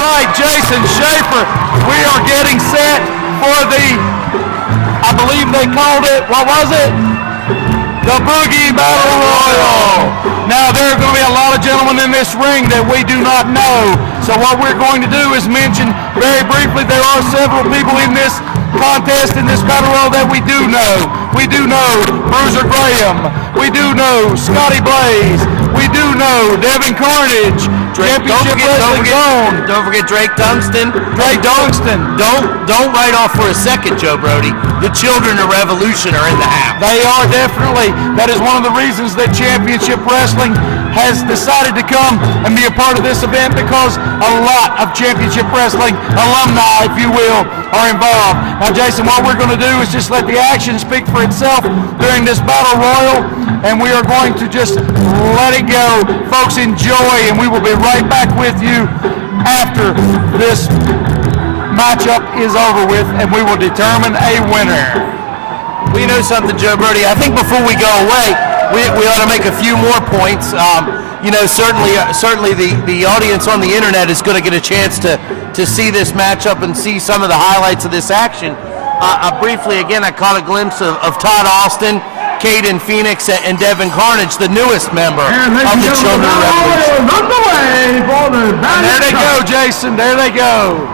right, Jason Schaefer, we are getting set for I believe they called it, what was it? The Boogie Battle Royal. Now, there are going to be a lot of gentlemen in this ring that we do not know. So what we're going to do is mention very briefly there are several people in this contest, in this battle royal that we do know. We do know Bruiser Graham. We do know Scotty Blaze. We do know Devin Carnage. Don't forget Drake Tungsten. Don't write off for a second, Joe Brody. The Children of Revolution are in the house. They are definitely. That is one of the reasons that Championship Wrestling has decided to come and be a part of this event, because a lot of Championship Wrestling alumni, if you will, are involved. Now, Jason, what we're going to do is just let the action speak for itself during this battle royal, and we are going to just let it go. Folks, enjoy, and we will be right back with you after this matchup is over with, and we will determine a winner. Well, you know something, Joe Brody? I think before we go away, we ought to make a few more points. You know, certainly the audience on the internet is going to get a chance to see this matchup and see some of the highlights of this action. Briefly, again, I caught a glimpse of Todd Austin, Caden Phoenix, and Devin Carnage, the newest member of the Children of Revolution. And there they go, Jason. There they go.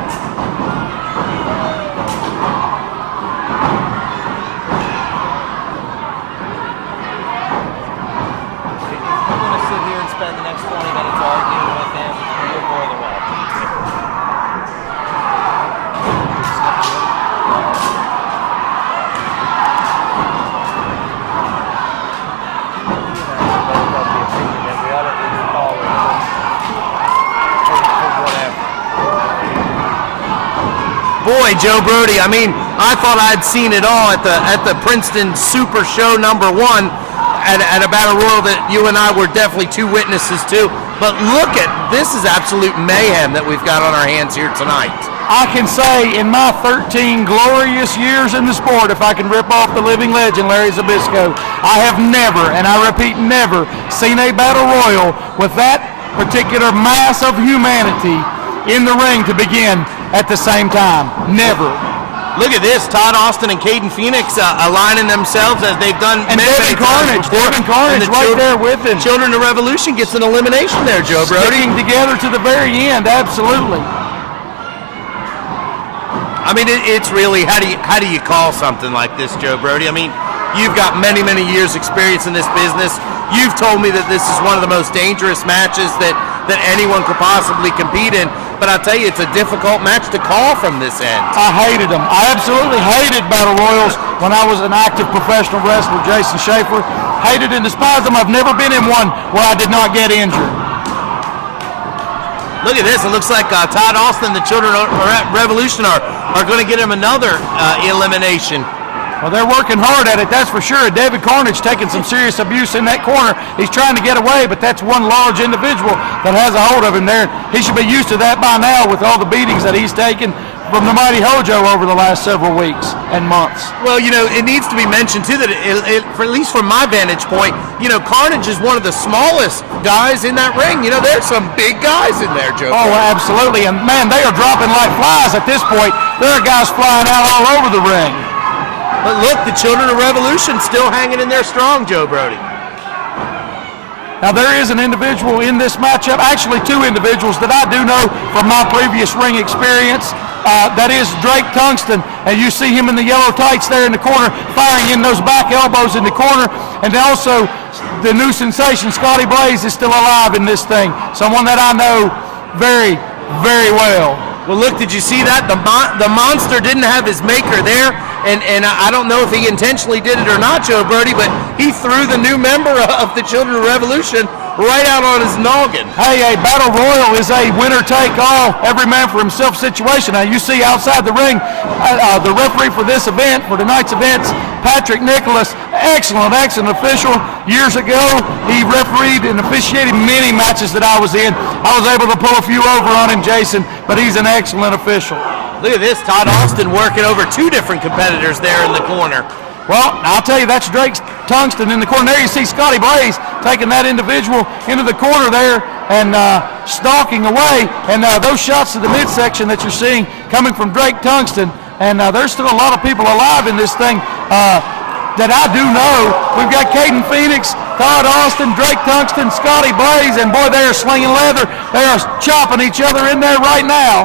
Boy, Joe Brody, I mean, I thought I'd seen it all at the Princeton Super Show #1 at a battle royal that you and I were definitely two witnesses to. But look at this, is absolute mayhem that we've got on our hands here tonight. I can say in my 13 glorious years in the sport, if I can rip off the living legend Larry Zbyszko, I have never, and I repeat never, seen a battle royal with that particular mass of humanity in the ring to begin at the same time. Never. Look at this, Todd Austin and Caden Phoenix aligning themselves as they've done. And Devin Carnage right there with him. Children of Revolution gets an elimination there, Joe Brody. Sticking together to the very end, absolutely. I mean, it's really, how do you call something like this, Joe Brody? I mean, you've got many years experience in this business. You've told me that this is one of the most dangerous matches that anyone could possibly compete in. But I tell you, it's a difficult match to call from this end. I hated them. I absolutely hated battle royals when I was an active professional wrestler, Jason Schaefer. Hated and despised them. I've never been in one where I did not get injured. Look at this. It looks like Todd Austin and the Children of Revolution are going to get him another elimination. Well, they're working hard at it, that's for sure. David Carnage taking some serious abuse in that corner. He's trying to get away, but that's one large individual that has a hold of him there. He should be used to that by now with all the beatings that he's taken from the mighty Hojo over the last several weeks and months. Well, you know, it needs to be mentioned, too, that for at least from my vantage point, you know, Carnage is one of the smallest guys in that ring. You know, there's some big guys in there, Joe. Oh, absolutely. And, man, they are dropping like flies at this point. There are guys flying out all over the ring. But look, the Children of Revolution still hanging in there strong, Joe Brody. Now, there is an individual in this matchup, actually two individuals that I do know from my previous ring experience. That is Drake Tungsten, and you see him in the yellow tights there in the corner, firing in those back elbows in the corner. And also, the new sensation, Scotty Blaze, is still alive in this thing. Someone that I know very, very well. Well, look, did you see that? The monster didn't have his maker there, and I don't know if he intentionally did it or not, Joe Brody, but he threw the new member of the Children of Revolution right out on his noggin. Hey, a battle royal is a winner-take-all, every man for himself situation. Now, you see outside the ring, the referee for this event, for tonight's events, Patrick Nicholas, excellent official. Years ago, he refereed and officiated many matches that I was in. I was able to pull a few over on him, Jason, but he's an excellent official. Look at this, Todd Austin working over two different competitors there in the corner. Well, I'll tell you, that's Drake Tungsten in the corner. There you see Scotty Blaze taking that individual into the corner there and stalking away. And those shots to the midsection that you're seeing coming from Drake Tungsten. And there's still a lot of people alive in this thing that I do know. We've got Caden Phoenix, Todd Austin, Drake Tungsten, Scotty Blaze, and boy, they are slinging leather. They are chopping each other in there right now.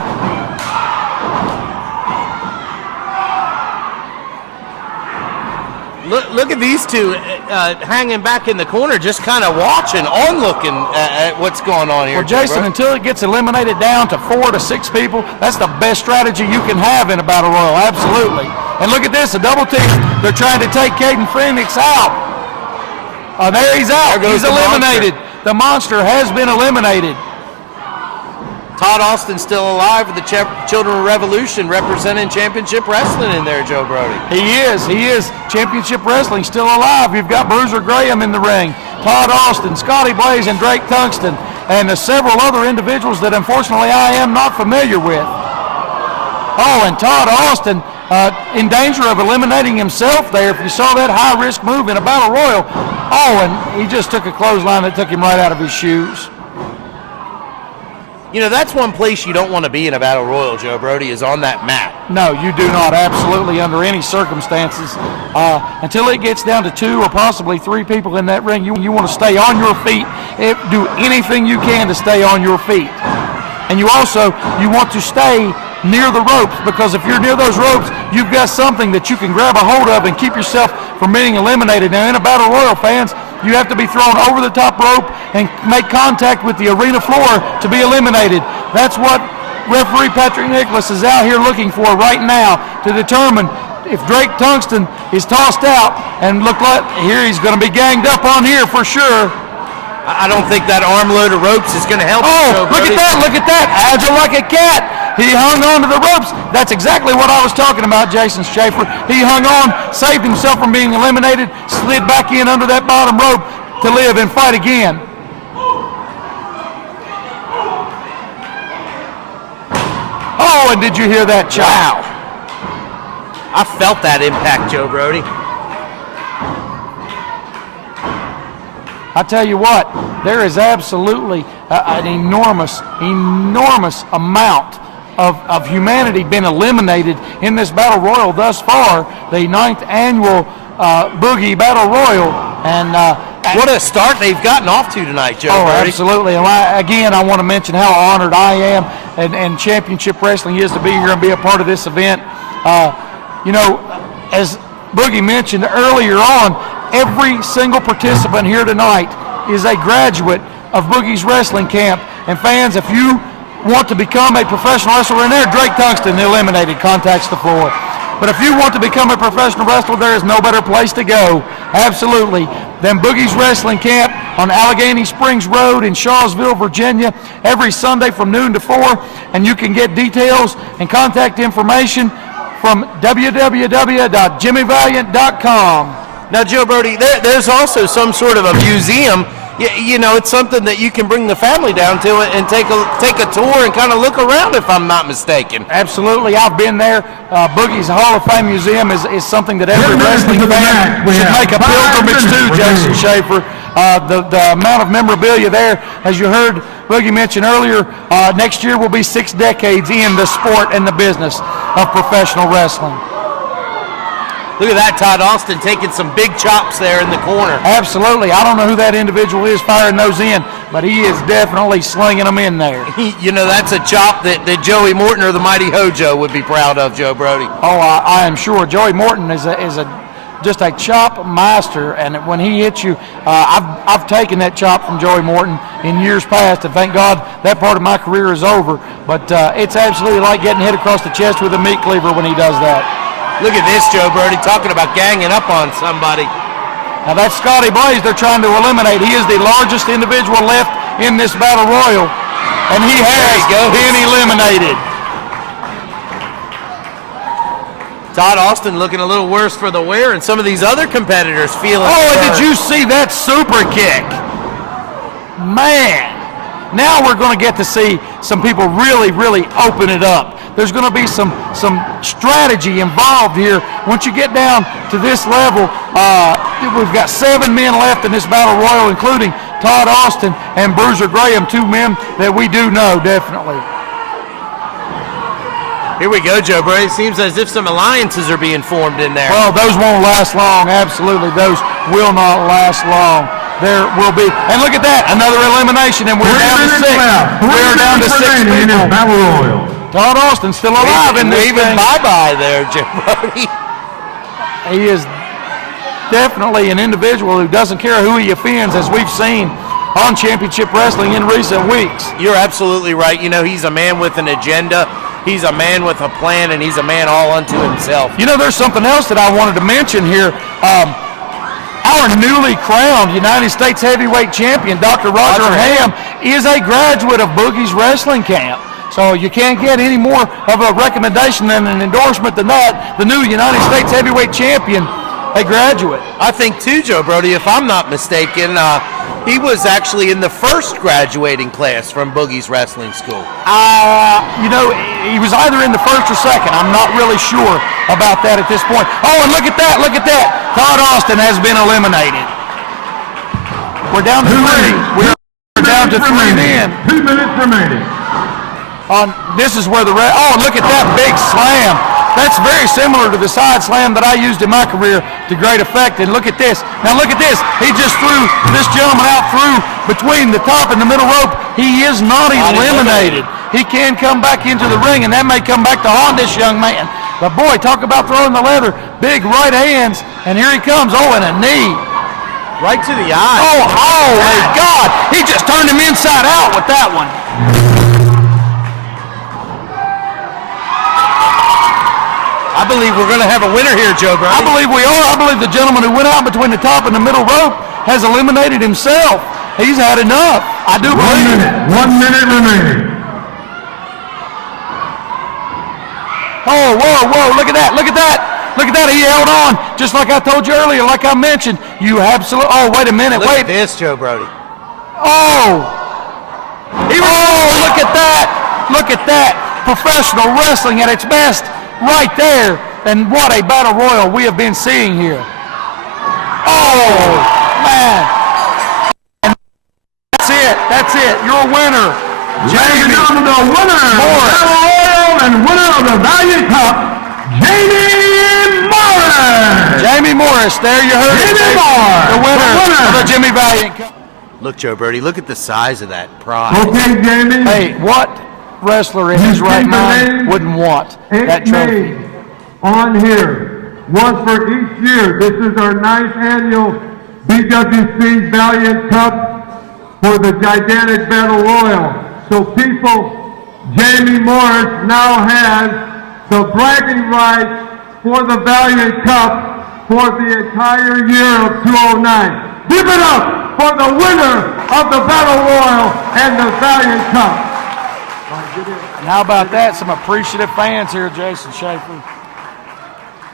Look at these two hanging back in the corner, just kind of watching, onlooking at what's going on here. Well, Jason, until it gets eliminated down to 4 to 6 people, that's the best strategy you can have in a battle royal, absolutely. And look at this, a double team. They're trying to take Caden Phoenix out. There he's out. He's eliminated. The monster has been eliminated. Todd Austin still alive with the Children of Revolution representing Championship Wrestling in there, Joe Brody. He is. Championship Wrestling still alive. You've got Bruiser Graham in the ring, Todd Austin, Scotty Blaze, and Drake Tungsten, and several other individuals that unfortunately I am not familiar with. Oh, and Todd Austin in danger of eliminating himself there. If you saw that high-risk move in a battle royal. Oh, and he just took a clothesline that took him right out of his shoes. You know, that's one place you don't want to be in a battle royal, Joe Brody, is on that mat. No, you do not, absolutely, under any circumstances. Until it gets down to 2 or possibly 3 people in that ring, you want to stay on your feet. Do anything you can to stay on your feet. And you want to stay near the ropes, because if you're near those ropes, you've got something that you can grab a hold of and keep yourself from being eliminated. Now, in a battle royal, fans, you have to be thrown over the top rope and make contact with the arena floor to be eliminated. That's what referee Patrick Nicholas is out here looking for right now to determine if Drake Tungsten is tossed out. And look like here he's going to be ganged up on here for sure. I don't think that armload of ropes is going to help. Oh, look at that, agile like a cat. He hung on to the ropes. That's exactly what I was talking about, Jason Schaefer. He hung on, saved himself from being eliminated, slid back in under that bottom rope to live and fight again. Oh, and did you hear that chop? Wow. I felt that impact, Joe Brody. I tell you what, there is absolutely an enormous amount of humanity been eliminated in this Battle Royal thus far, the 9th annual Boogie Battle Royal. And what a start they've gotten off to tonight, Joe. Oh, Brody. Absolutely. And I want to mention how honored I am and Championship Wrestling is to be here and be a part of this event. As Boogie mentioned earlier on, every single participant here tonight is a graduate of Boogie's Wrestling Camp. And fans, if you want to become a professional wrestler, in there, Drake Tungsten, eliminated, contacts the floor. But if you want to become a professional wrestler, there is no better place to go, absolutely, than Boogie's Wrestling Camp on Allegheny Springs Road in Shawsville, Virginia, every Sunday from noon to 4. And you can get details and contact information from www.jimmyvaliant.com. Now, Joe Brody, there's also some sort of a museum. It's something that you can bring the family down to and take a tour and kind of look around, if I'm not mistaken. Absolutely, I've been there. Boogie's Hall of Fame Museum is something that every wrestling fan should make a pilgrimage to, Jason Schaefer. The amount of memorabilia there, as you heard Boogie mention earlier, next year will be 6 decades in the sport and the business of professional wrestling. Look at that, Todd Austin taking some big chops there in the corner. Absolutely. I don't know who that individual is firing those in, but he is definitely slinging them in there. That's a chop that Joey Morton or the Mighty Hojo would be proud of, Joe Brody. Oh, I am sure. Joey Morton is just a chop master, and when he hits you, I've taken that chop from Joey Morton in years past, and thank God that part of my career is over. But it's absolutely like getting hit across the chest with a meat cleaver when he does that. Look at this, Joe Brody, talking about ganging up on somebody. Now that's Scotty Blaze they're trying to eliminate. He is the largest individual left in this Battle Royal, and he has been eliminated. Todd Austin looking a little worse for the wear, and some of these other competitors feeling. Oh, and did you see that super kick? Man, now we're going to get to see some people really, really open it up. there's going to be some strategy involved here. Once you get down to this level, we've got 7 men left in this battle royal, including Todd Austin and Bruiser Graham, 2 men that we do know definitely. Here we go, Joe Brady. It seems as if some alliances are being formed in there. Well, those won't last long. Absolutely, those will not last long. There will be, and look at that, another elimination, and we're down to 6. We're down to 6 people. Battle Royal. Todd Austin's still alive in this thing. Bye-bye there, Joe Brody. He is definitely an individual who doesn't care who he offends, as we've seen on Championship Wrestling in recent weeks. You're absolutely right. You know, he's a man with an agenda. He's a man with a plan, and he's a man all unto himself. You know, there's something else that I wanted to mention here. Our newly crowned United States Heavyweight Champion, Dr. Roger Ham, is a graduate of Boogie's Wrestling Camp. So you can't get any more of a recommendation and an endorsement than that. The new United States Heavyweight Champion, a graduate. I think too, Joe Brody, if I'm not mistaken, he was actually in the first graduating class from Boogie's Wrestling School. You know, he was either in the first or second. I'm not really sure about that at this point. Oh, and look at that, look at that. Todd Austin has been eliminated. We're down to 3. We're down to 3 men. 2 minutes remaining. This is where oh, look at that big slam. That's very similar to the side slam that I used in my career to great effect. And look at this. Now look at this. He just threw this gentleman out through between the top and the middle rope. He is not eliminated. He can come back into the ring, and that may come back to haunt this young man. But boy, talk about throwing the leather. Big right hands, and here he comes. Oh, and a knee. Right to the eye. Oh, holy God. He just turned him inside out with that one. I believe we're going to have a winner here, Joe Brody. I believe we are. I believe the gentleman who went out between the top and the middle rope has eliminated himself. He's had enough. I do believe. 1 minute remaining. Oh, whoa, whoa, look at that, look at that. Look at that, he held on. Just like I told you earlier, like I mentioned. You absolutely, oh, wait a minute, Look wait. at this, Joe Brody. Oh, look at that. Look at that. Professional wrestling at its best. Right there, and what a battle royal we have been seeing here. Oh, man. And that's it, your winner, Jamie Morris. Battle Royal and winner of the Valiant Cup, Jamie Morris. Jamie Morris, there you heard it. Jamie Morris, the winner of the winner. Jimmy Valiant Cup. Look, Joe Brody, look at the size of that prize. Okay, Jamie. Hey, what wrestler in his right mind wouldn't want that trophy? On here, one for each year. This is our 9th annual BWC Valiant Cup for the gigantic battle royal. So people, Jamie Morris now has the bragging rights for the Valiant Cup for the entire year of 2009. Give it up for the winner of the battle royal and the Valiant Cup. And how about that? Some appreciative fans here, Jason Schaefer.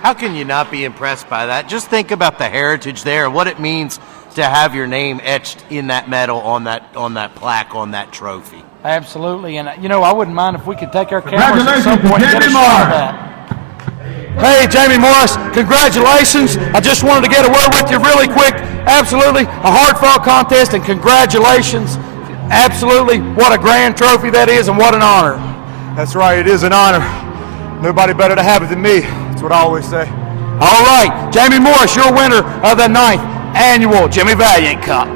How can you not be impressed by that? Just think about the heritage there and what it means to have your name etched in that medal, on that plaque, on that trophy. Absolutely, and you know, I wouldn't mind if we could take our cameras at some point and get a Jamie shot of Morris. that. Hey, Jamie Morris, congratulations. I just wanted to get a word with you really quick. Absolutely, a hard-fought contest, and congratulations. Absolutely, what a grand trophy that is, and what an honor. That's right, it is an honor. Nobody better to have it than me. That's what I always say. All right, Jamie Morris, your winner of the 9th annual Jimmy Valiant Cup.